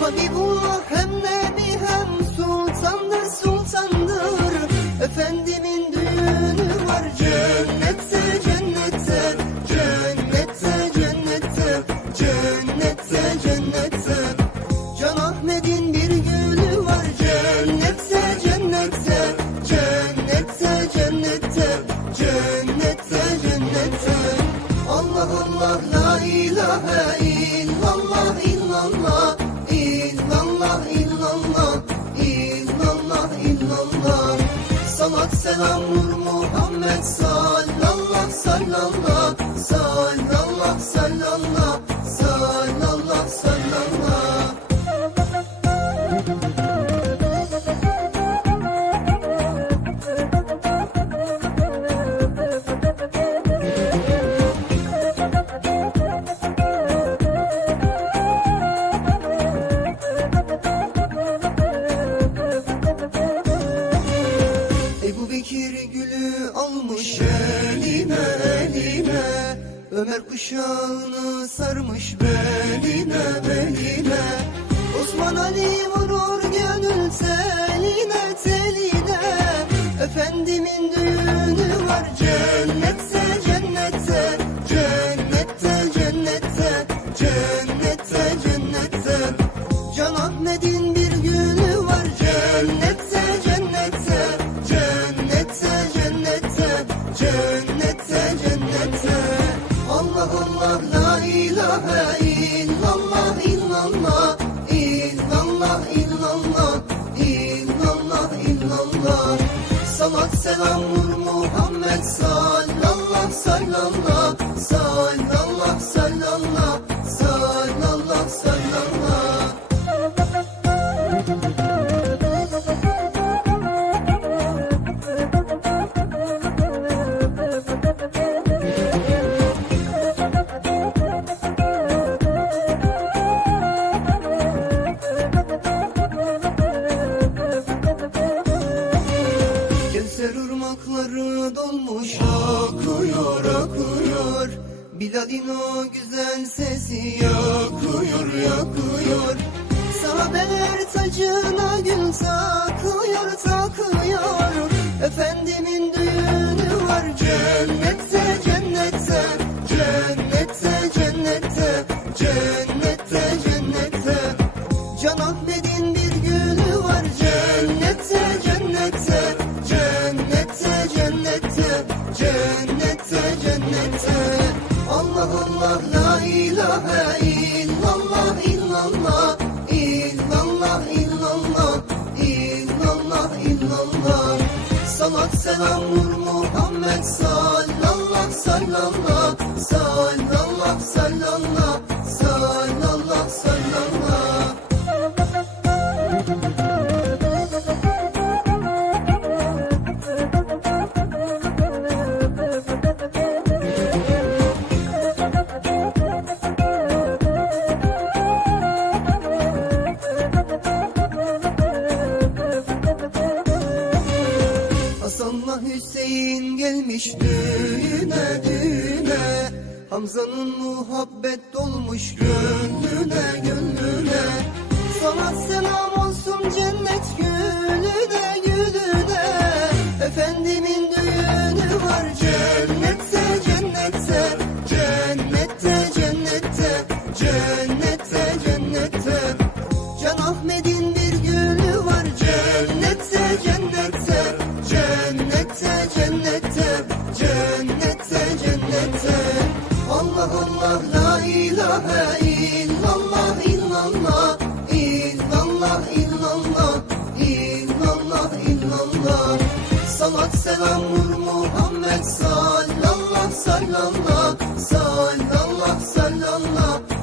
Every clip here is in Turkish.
But people look Salat Almış eline eline. Ömer kuşağını sarmış beline beline. Osman Ali vurur gönül teline Allah Allah la ilahe illallah illallah illallah illallah illallah illallah Salat selam nur Muhammed sallallah Bilal'in o güzel sesi yakıyor yakıyor. Sahabeler tacına gül takıyor takıyor. Efendimin düğünü var cennette cennette Cennette cennette cennette cennette. Can Ahmet'in bir gülü var cennette cennette Cennette cennette cennette Salat selam nur Muhammed sallallah sallallah sallallah sallallah Hasan'la Hüseyin gelmiş düğüne düğüne. Hamza'nın muhabbet dolmuş gönlüne gönlüne. Sana selam olsun cennet gülüne illallah la ilahe illallah illallah illallah illallah illallah illallah. Salat selam nur Muhammed sallallahu sallallahu sallallahu sallallahu.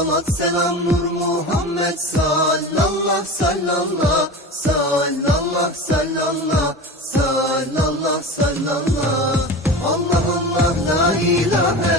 Salat selam Nur Muhammed sallallah sallallah sallallah sallallah sallallah sallallah Allah Allah la ilahe